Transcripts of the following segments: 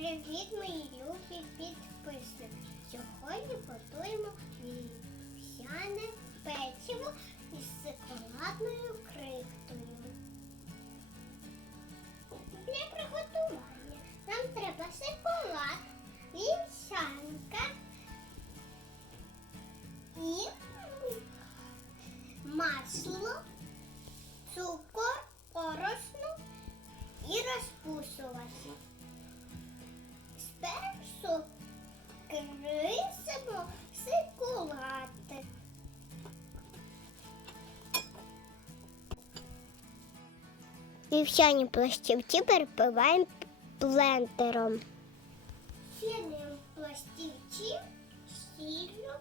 Привіт, мої любі підписники. Сьогодні готуємо вівсяне печиво Вівсяні пластівці перепиваємо блендером. Сінуємо пластівці, сіллю,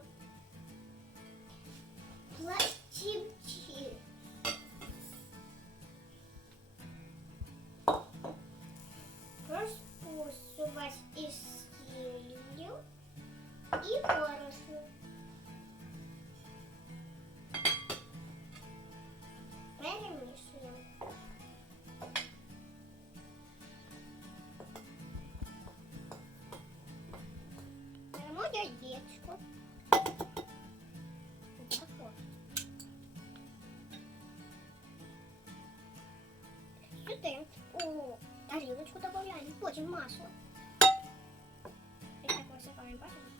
пластівці. Розпушувати із сіллю і борошно. Яєчко. тарелочку у тарілочку масло. І так висипаємо, бачите?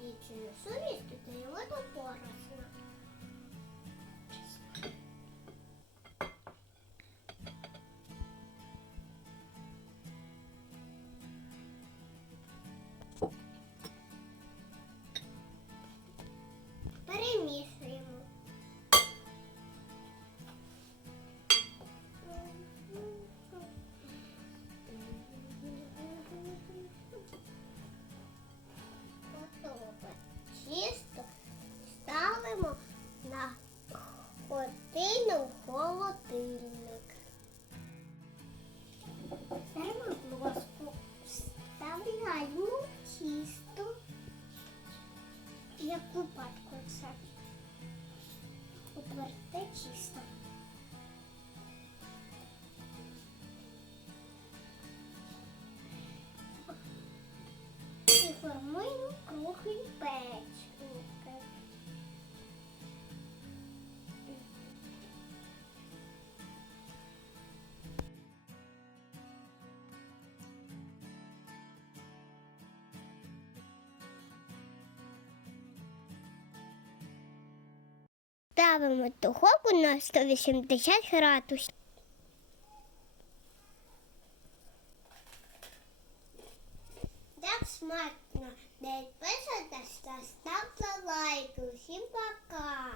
Нашу яєчню та його до Яку патку це? Утверде чисто. І формуємо круглий печінки. Ставимо духовку на 180 градусів. Так смачно. Десь писати, ставте лайк. Всім пока!